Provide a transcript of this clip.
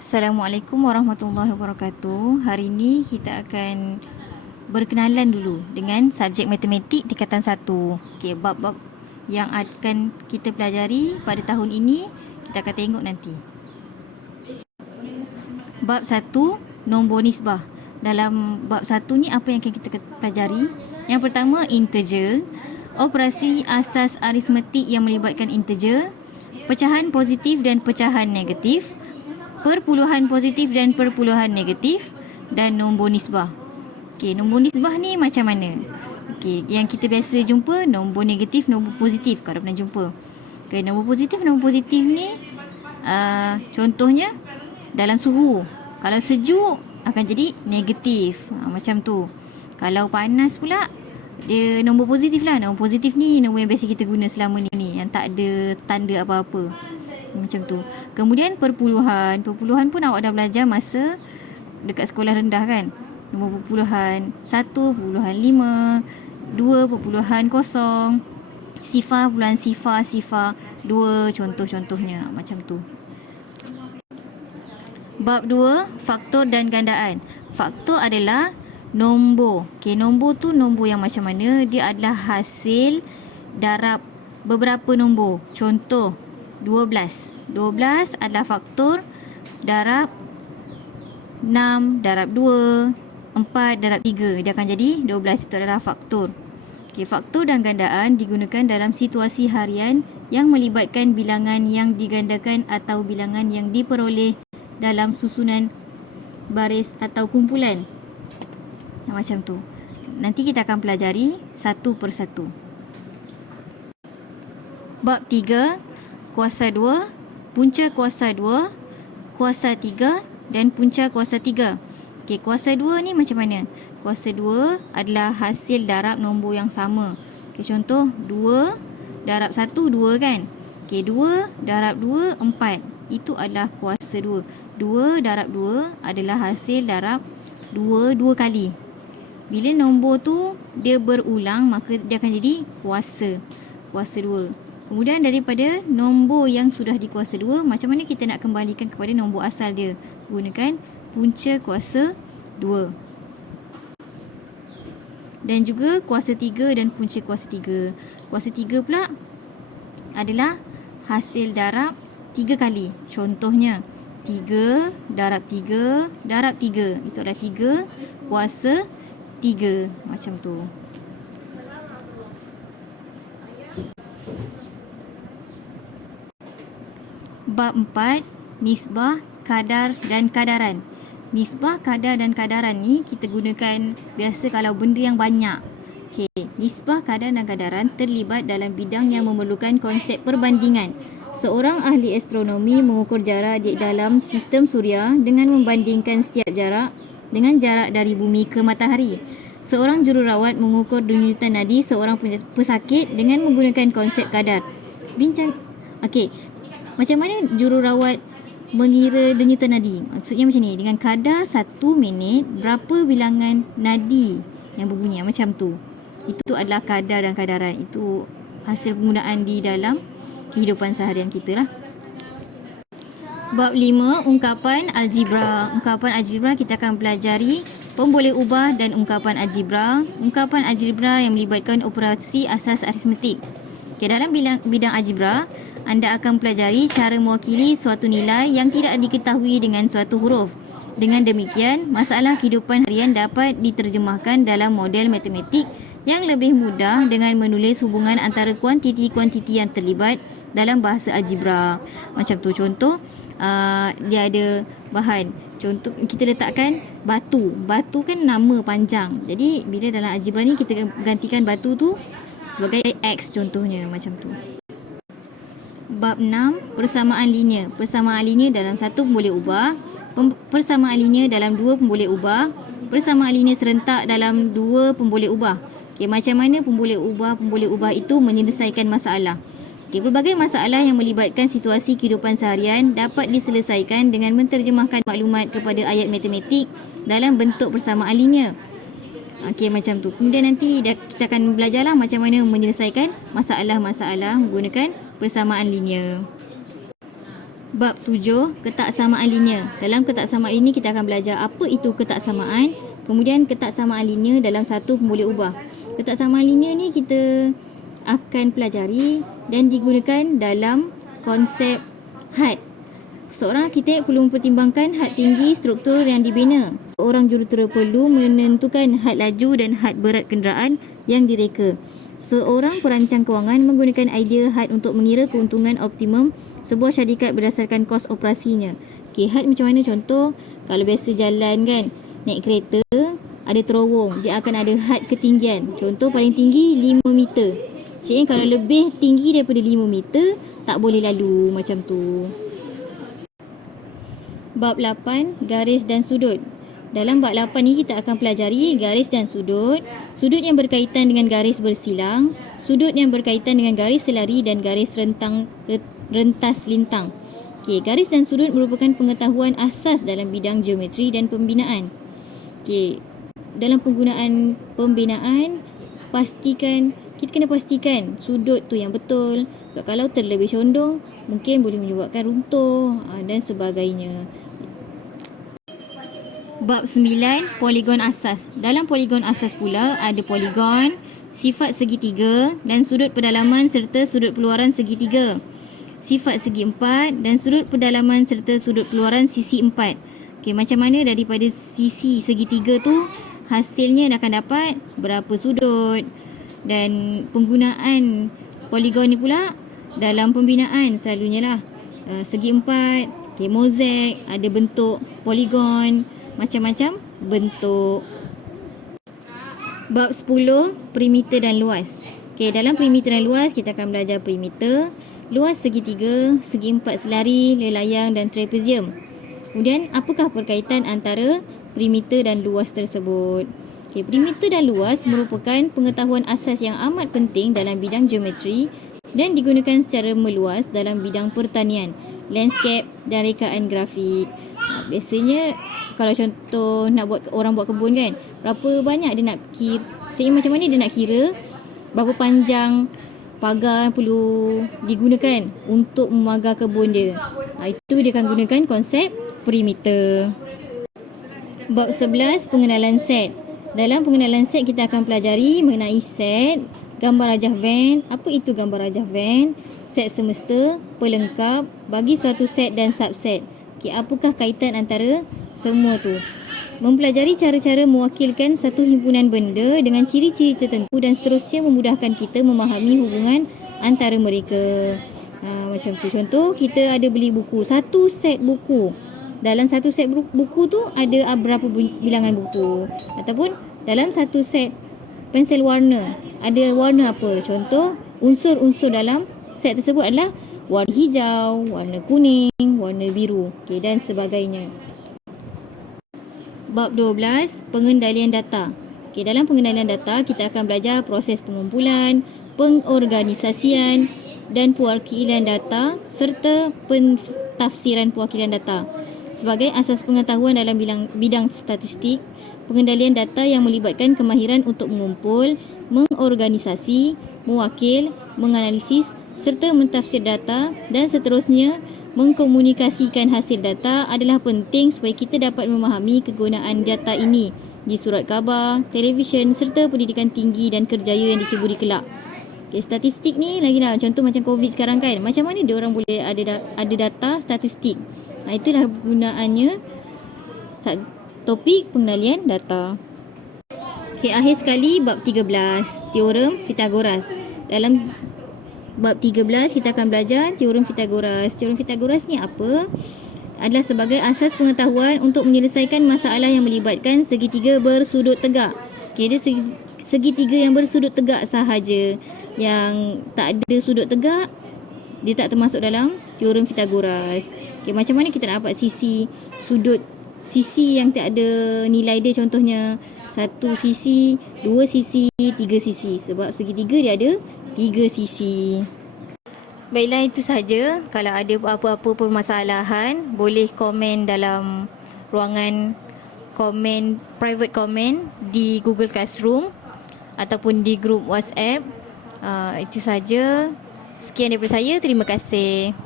Assalamualaikum warahmatullahi wabarakatuh. Hari ini kita akan berkenalan dulu dengan subjek matematik tingkatan 1. Okey, bab-bab yang akan kita pelajari pada tahun ini kita akan tengok nanti. Bab 1, nombor nisbah. Dalam bab 1 ni apa yang akan kita pelajari? Yang pertama, integer, operasi asas aritmetik yang melibatkan integer, pecahan positif dan pecahan negatif, perpuluhan positif dan perpuluhan negatif, dan nombor nisbah. Okey, nombor nisbah ni macam mana? Okey, yang kita biasa jumpa nombor negatif, nombor positif kalau pernah jumpa. Okey, nombor positif ni contohnya dalam suhu. Kalau sejuk akan jadi negatif. Macam tu. Kalau panas pula dia nombor positif lah. Nombor positif ni nombor yang biasa kita guna selama ni yang tak ada tanda apa-apa. Macam tu. Kemudian perpuluhan. Perpuluhan pun awak dah belajar masa dekat sekolah rendah kan. Nombor perpuluhan 1.5, 2.0, sifar puluhan sifar 2, contoh-contohnya macam tu. Bab 2, faktor dan gandaan. Faktor adalah nombor. Okey, nombor tu nombor yang macam mana? Dia adalah hasil darab beberapa nombor. Contoh 12. 12 adalah faktor darab 6 darab 2, 4 darab 3. Dia akan jadi 12. Itu adalah faktor. Okey, faktor dan gandaan digunakan dalam situasi harian yang melibatkan bilangan yang digandakan atau bilangan yang diperoleh dalam susunan baris atau kumpulan. Macam tu. Nanti kita akan pelajari satu persatu. Bab 3, kuasa 2, punca kuasa 2, kuasa 3 dan punca kuasa 3. Okey, kuasa 2 ni macam mana? Kuasa 2 adalah hasil darab nombor yang sama. Okey, contoh 2 darab 1, 2 kan? Okey, 2 darab 2, 4. Itu adalah kuasa 2. 2 darab 2 adalah hasil darab 2 kali. Bila nombor tu dia berulang, maka dia akan jadi kuasa 2. Kemudian daripada nombor yang sudah dikuasa 2, macam mana kita nak kembalikan kepada nombor asal dia? Gunakan punca kuasa 2. Dan juga kuasa 3 dan punca kuasa 3. Kuasa 3 pula adalah hasil darab 3 kali. Contohnya 3 darab 3 darab 3. Itu adalah 3 kuasa 3. Macam tu. Bab 4, nisbah, kadar dan kadaran. Nisbah, kadar dan kadaran ni kita gunakan biasa kalau benda yang banyak. Okey, nisbah, kadar dan kadaran terlibat dalam bidang yang memerlukan konsep perbandingan. Seorang ahli astronomi mengukur jarak di dalam sistem suria dengan membandingkan setiap jarak dengan jarak dari bumi ke matahari. Seorang jururawat mengukur denyutan nadi seorang pesakit dengan menggunakan konsep kadar. Okey, macam mana jururawat mengira denyutan nadi? Maksudnya macam ni, dengan kadar 1 minit berapa bilangan nadi yang berbunyi, macam tu. Itu adalah kadar dan kadaran. Itu hasil penggunaan di dalam kehidupan seharian kita lah. Bab 5, ungkapan algebra. Ungkapan algebra kita akan pelajari pemboleh ubah dan ungkapan algebra. Ungkapan algebra yang melibatkan operasi asas aritmetik. Okay, dalam bidang algebra, anda akan pelajari cara mewakili suatu nilai yang tidak diketahui dengan suatu huruf. Dengan demikian, masalah kehidupan harian dapat diterjemahkan dalam model matematik yang lebih mudah dengan menulis hubungan antara kuantiti-kuantiti yang terlibat dalam bahasa algebra. Macam tu, contoh dia ada bahan. Contoh kita letakkan batu. Batu kan nama panjang. Jadi bila dalam algebra ni kita gantikan batu tu sebagai X contohnya, macam tu. Bab 6, persamaan linear. Persamaan linear dalam satu pemboleh ubah, persamaan linear dalam dua pemboleh ubah, persamaan linear serentak dalam dua pemboleh ubah. Okey, macam mana pemboleh ubah itu menyelesaikan masalah? Okey, pelbagai masalah yang melibatkan situasi kehidupan seharian dapat diselesaikan dengan menterjemahkan maklumat kepada ayat matematik dalam bentuk persamaan linear. Okey, macam tu. Kemudian nanti kita akan belajarlah macam mana menyelesaikan masalah-masalah menggunakan persamaan linear. Bab 7, ketaksamaan linear. Dalam ketaksamaan linear kita akan belajar apa itu ketaksamaan, kemudian ketaksamaan linear dalam satu pemboleh ubah. Ketaksamaan linear ni kita akan pelajari dan digunakan dalam konsep had. Seorang arkitek perlu mempertimbangkan had tinggi struktur yang dibina. Seorang jurutera perlu menentukan had laju dan had berat kenderaan yang direka. Seorang perancang kewangan menggunakan idea had untuk mengira keuntungan optimum sebuah syarikat berdasarkan kos operasinya. Okey, had macam mana? Contoh, kalau biasa jalan kan, naik kereta, ada terowong, dia akan ada had ketinggian. Contoh paling tinggi 5 meter. Maksudnya kalau lebih tinggi daripada 5 meter, tak boleh lalu macam tu. Bab 8, garis dan sudut. Dalam bab 8 ni kita akan pelajari garis dan sudut, sudut yang berkaitan dengan garis bersilang, sudut yang berkaitan dengan garis selari dan garis rentas lintang. Okey, garis dan sudut merupakan pengetahuan asas dalam bidang geometri dan pembinaan. Okey, dalam penggunaan pembinaan, kita kena pastikan sudut tu yang betul. Sebab kalau terlebih condong, mungkin boleh menyebabkan runtuh dan sebagainya. Bab 9, poligon asas. Dalam poligon asas pula ada poligon, sifat segitiga dan sudut pedalaman serta sudut peluaran segitiga. Sifat segi empat dan sudut pedalaman serta sudut peluaran sisi empat. Okey, macam mana daripada sisi segitiga tu hasilnya akan dapat berapa sudut. Dan penggunaan poligon ni pula dalam pembinaan selalunya lah. Segi empat, okay, mozaik, ada bentuk poligon, macam-macam bentuk. Bab 10, perimeter dan luas. Okay, dalam perimeter dan luas kita akan belajar perimeter, luas segitiga, segi empat selari, lelayang dan trapezium. Kemudian apakah perkaitan antara perimeter dan luas tersebut? Okay, perimeter dan luas merupakan pengetahuan asas yang amat penting dalam bidang geometri dan digunakan secara meluas dalam bidang pertanian, landscape dan rekaan grafik. Biasanya kalau contoh nak orang buat kebun kan, berapa banyak dia nak kira, maksudnya macam mana dia nak kira berapa panjang pagar perlu digunakan untuk memagar kebun dia. Itu dia akan gunakan konsep perimeter. Bab 11, pengenalan set. Dalam pengenalan set kita akan pelajari mengenai set, gambar rajah Venn. Apa itu gambar rajah Venn? Set semesta, pelengkap, bagi suatu set dan subset. Okay, apakah kaitan antara semua tu? Mempelajari cara-cara mewakilkan satu himpunan benda dengan ciri-ciri tertentu dan seterusnya memudahkan kita memahami hubungan antara mereka. Macam tu. Contoh, kita ada beli buku, satu set buku. Dalam satu set buku tu ada berapa bilangan buku. Ataupun dalam satu set pensel warna, ada warna apa? Contoh, unsur-unsur dalam set tersebut adalah warna hijau, warna kuning, warna biru, okay, dan sebagainya. Bab 12, pengendalian data. Okay, dalam pengendalian data kita akan belajar proses pengumpulan, pengorganisasian dan pewakilan data serta pentafsiran pewakilan data. Sebagai asas pengetahuan dalam bidang statistik, pengendalian data yang melibatkan kemahiran untuk mengumpul, mengorganisasi, mewakil, menganalisis serta mentafsir data dan seterusnya mengkomunikasikan hasil data adalah penting supaya kita dapat memahami kegunaan data ini di surat khabar, televisyen serta pendidikan tinggi dan kerjaya yang diseburi kelak. Okay, statistik ni lagi lah, contoh macam COVID sekarang kan, macam mana dia orang boleh ada data statistik. Itulah gunaannya topik pengendalian data. Okay, akhir sekali bab 13, teorem Pythagoras. Dalam bab 13 kita akan belajar teorem Pythagoras. Teorem Pythagoras ni apa? Adalah sebagai asas pengetahuan untuk menyelesaikan masalah yang melibatkan segitiga bersudut tegak. Okay, dia segitiga yang bersudut tegak sahaja. Yang tak ada sudut tegak, dia tak termasuk dalam teorem Pythagoras. Okay, macam mana kita nak dapat sisi yang tak ada nilai dia, contohnya 1 sisi, 2 sisi, 3 sisi. Sebab segitiga dia ada 3 sisi. Baiklah, itu sahaja. Kalau ada apa-apa permasalahan, boleh komen dalam ruangan komen, private comment di Google Classroom ataupun di grup WhatsApp. Itu sahaja. Sekian daripada saya. Terima kasih.